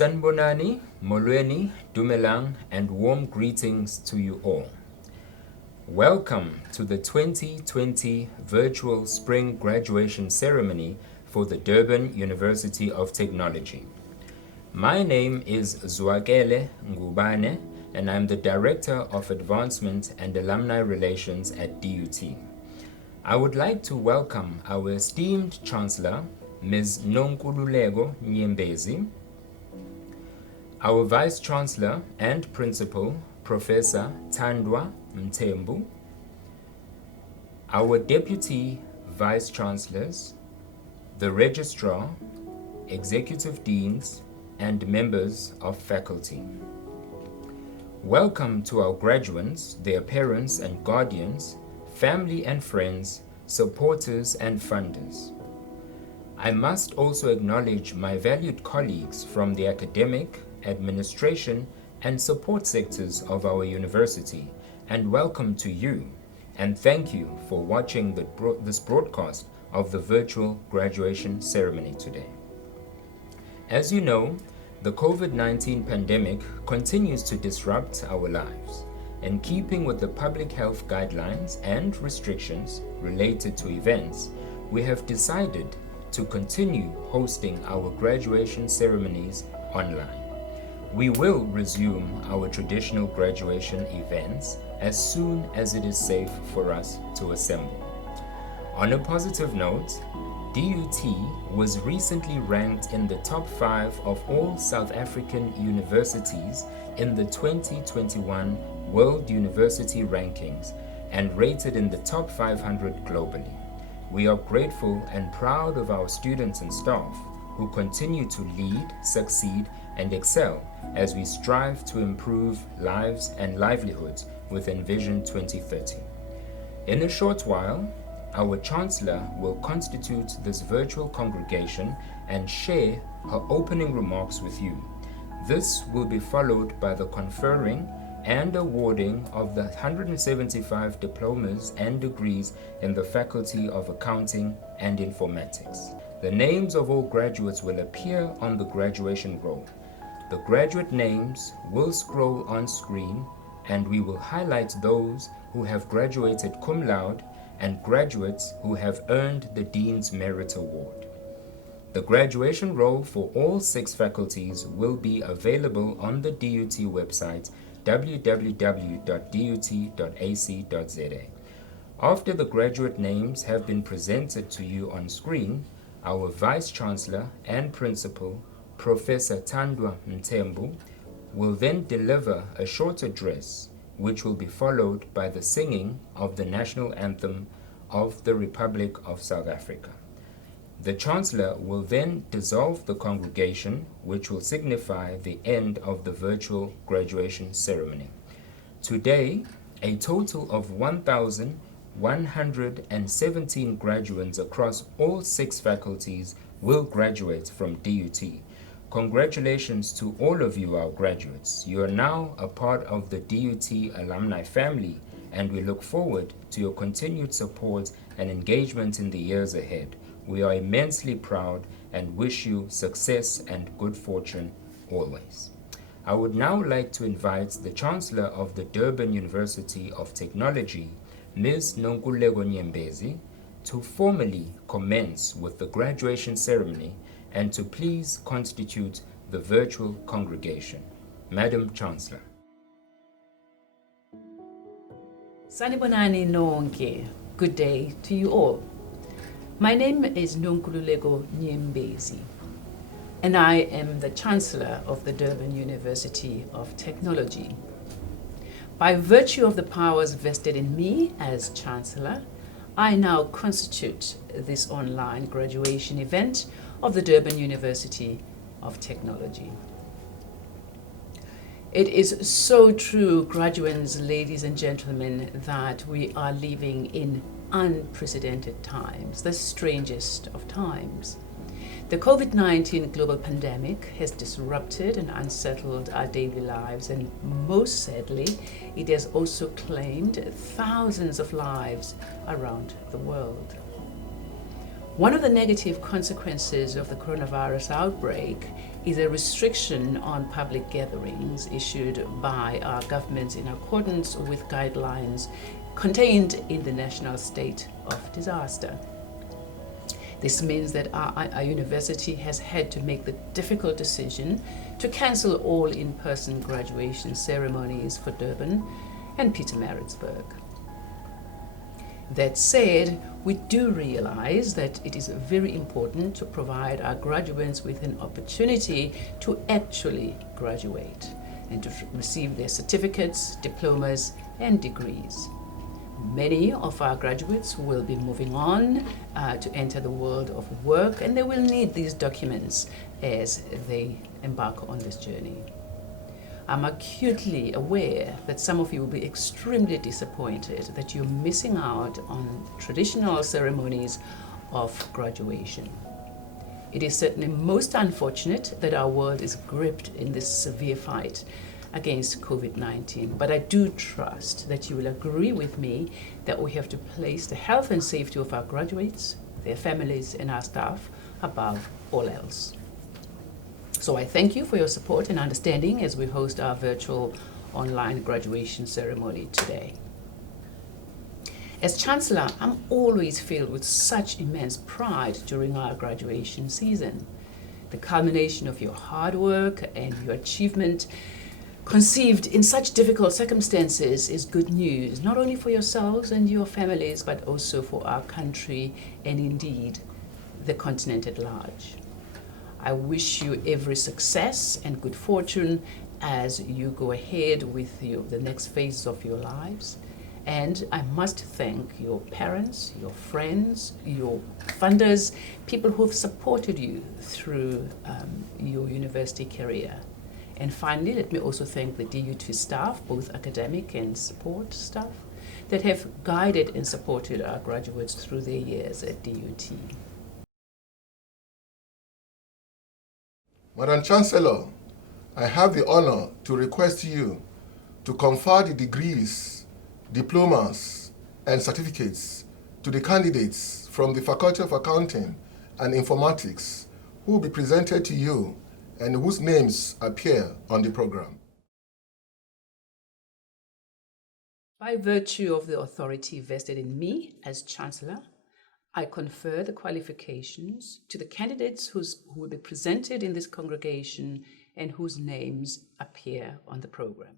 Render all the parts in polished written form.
Sanbonani, Molweni, Dumelang, and warm greetings to you all. Welcome to the 2020 Virtual Spring Graduation Ceremony for the Durban University of Technology. My name is Zwakele Ngubane, and I'm the Director of Advancement and Alumni Relations at DUT. I would like to welcome our esteemed Chancellor, Ms. Nonkululeko Nyembezi, our Vice Chancellor and Principal, Professor Thandwa Mthembu, our Deputy Vice Chancellors, the Registrar, Executive Deans, and members of faculty. Welcome to our graduates, their parents and guardians, family and friends, supporters and funders. I must also acknowledge my valued colleagues from the academic, administration, and support sectors of our university, and welcome to you, and thank you for watching this broadcast of the virtual graduation ceremony today. As you know, the COVID-19 pandemic continues to disrupt our lives. In keeping with the public health guidelines and restrictions related to events, we have decided to continue hosting our graduation ceremonies online. We will resume our traditional graduation events as soon as it is safe for us to assemble. On a positive note, DUT was recently ranked in the top 5 of all South African universities in the 2021 World University Rankings and rated in the top 500 globally. We are grateful and proud of our students and staff who continue to lead, succeed, and excel as we strive to improve lives and livelihoods within Vision 2030. In a short while, our Chancellor will constitute this virtual congregation and share her opening remarks with you. This will be followed by the conferring and awarding of the 175 diplomas and degrees in the Faculty of Accounting and Informatics. The names of all graduates will appear on the graduation roll. The graduate names will scroll on screen, and we will highlight those who have graduated cum laude and graduates who have earned the Dean's Merit Award. The graduation roll for all 6 faculties will be available on the DUT website www.dut.ac.za. After the graduate names have been presented to you on screen, our Vice Chancellor and Principal, Professor Thandwa Mthembu, will then deliver a short address which will be followed by the singing of the national anthem of the Republic of South Africa. The Chancellor will then dissolve the congregation, which will signify the end of the virtual graduation ceremony. Today, a total of 1,117 graduates across all 6 faculties will graduate from DUT. Congratulations to all of you, our graduates. You are now a part of the DUT alumni family, and we look forward to your continued support and engagement in the years ahead. We are immensely proud and wish you success and good fortune always. I would now like to invite the Chancellor of the Durban University of Technology, Ms. Nonkululeko Nyembezi, to formally commence with the graduation ceremony and to please constitute the virtual congregation. Madam Chancellor. Sanibonani nonke. Good day to you all. My name is Nonkululeko Nyembezi, and I am the Chancellor of the Durban University of Technology. By virtue of the powers vested in me as Chancellor, I now constitute this online graduation event of the Durban University of Technology. It is so true, graduates, ladies and gentlemen, that we are living in unprecedented times, the strangest of times. The COVID-19 global pandemic has disrupted and unsettled our daily lives, and most sadly, it has also claimed thousands of lives around the world. One of the negative consequences of the coronavirus outbreak is a restriction on public gatherings issued by our government in accordance with guidelines contained in the National State of Disaster. This means that our university has had to make the difficult decision to cancel all in-person graduation ceremonies for Durban and Pietermaritzburg. That said, we do realize that it is very important to provide our graduates with an opportunity to actually graduate and to receive their certificates, diplomas, and degrees. Many of our graduates will be moving on to enter the world of work, and they will need these documents as they embark on this journey. I'm acutely aware that some of you will be extremely disappointed that you're missing out on traditional ceremonies of graduation. It is certainly most unfortunate that our world is gripped in this severe fight against COVID-19, but I do trust that you will agree with me that we have to place the health and safety of our graduates, their families, and our staff above all else. So I thank you for your support and understanding as we host our virtual online graduation ceremony today. As Chancellor, I'm always filled with such immense pride during our graduation season. The culmination of your hard work and your achievement conceived in such difficult circumstances is good news, not only for yourselves and your families, but also for our country and indeed the continent at large. I wish you every success and good fortune as you go ahead with the next phase of your lives. And I must thank your parents, your friends, your funders, people who have supported you through your university career. And finally, let me also thank the DUT staff, both academic and support staff, that have guided and supported our graduates through their years at DUT. Madam Chancellor, I have the honor to request you to confer the degrees, diplomas, and certificates to the candidates from the Faculty of Accounting and Informatics who will be presented to you and whose names appear on the program. By virtue of the authority vested in me as Chancellor, I confer the qualifications to the candidates who will be presented in this congregation and whose names appear on the program.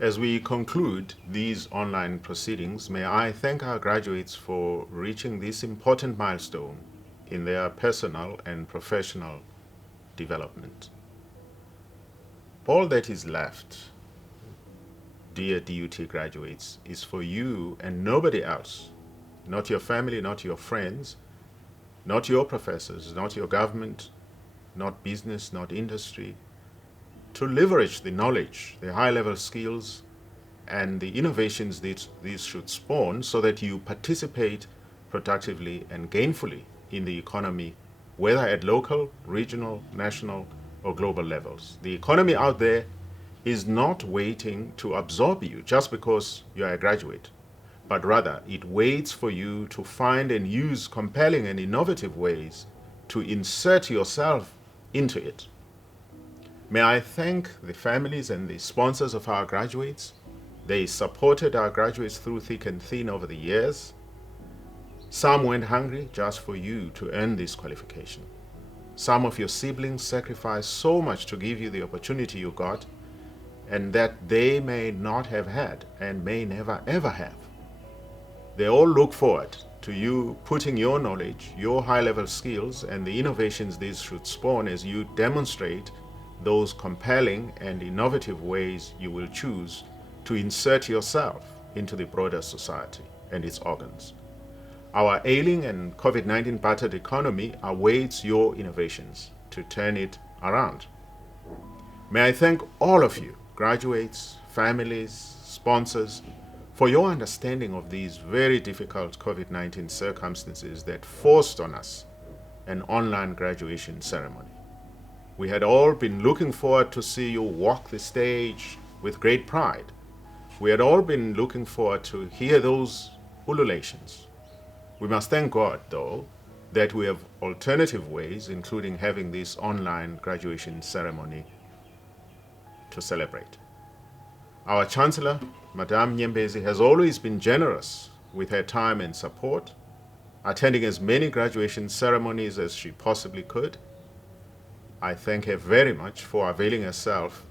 As we conclude these online proceedings, may I thank our graduates for reaching this important milestone in their personal and professional development. All that is left, dear DUT graduates, is for you and nobody else, not your family, not your friends, not your professors, not your government, not business, not industry, to leverage the knowledge, the high-level skills, and the innovations these should spawn so that you participate productively and gainfully in the economy, whether at local, regional, national, or global levels. The economy out there is not waiting to absorb you just because you are a graduate, but rather it waits for you to find and use compelling and innovative ways to insert yourself into it. May I thank the families and the sponsors of our graduates. They supported our graduates through thick and thin over the years. Some went hungry just for you to earn this qualification. Some of your siblings sacrificed so much to give you the opportunity you got, and that they may not have had and may never ever have. They all look forward to you putting your knowledge, your high-level skills, and the innovations these should spawn as you demonstrate those compelling and innovative ways you will choose to insert yourself into the broader society and its organs. Our ailing and COVID-19 battered economy awaits your innovations to turn it around. May I thank all of you, graduates, families, sponsors, for your understanding of these very difficult COVID-19 circumstances that forced on us an online graduation ceremony. We had all been looking forward to see you walk the stage with great pride. We had all been looking forward to hear those ululations. We must thank God, though, that we have alternative ways, including having this online graduation ceremony to celebrate. Our Chancellor, Madame Nyembezi, has always been generous with her time and support, attending as many graduation ceremonies as she possibly could. I thank her very much for availing herself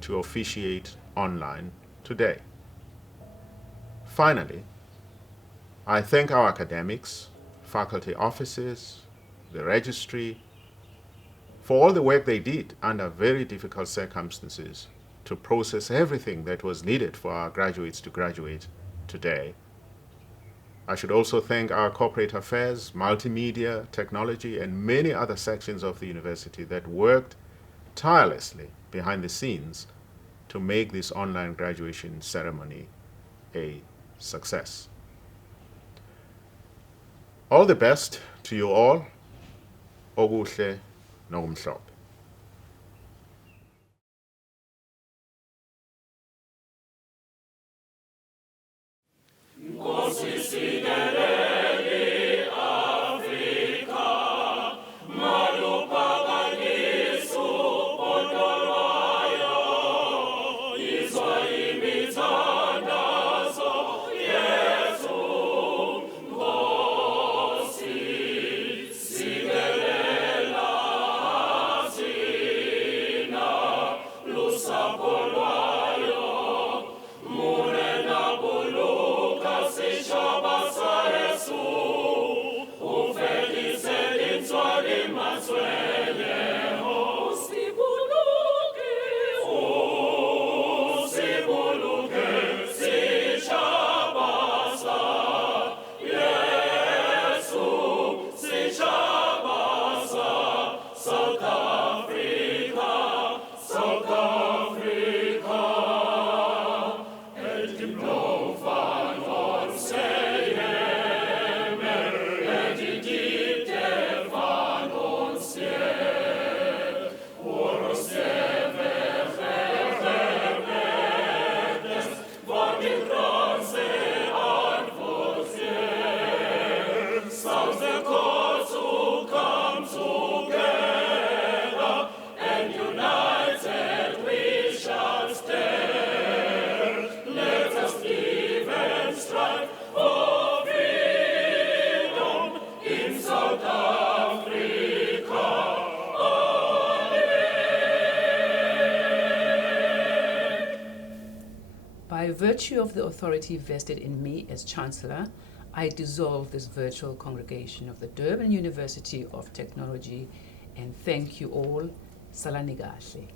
to officiate online today. Finally, I thank our academics, faculty officers, the registry, for all the work they did under very difficult circumstances to process everything that was needed for our graduates to graduate today. I should also thank our corporate affairs, multimedia, technology, and many other sections of the university that worked tirelessly behind the scenes to make this online graduation ceremony a success. All the best to you all. Okuhle nokumhlophe. Mune na buluka si shabasa virtue of the authority vested in me as Chancellor, I dissolve this virtual congregation of the Durban University of Technology and thank you all. Salanigahle.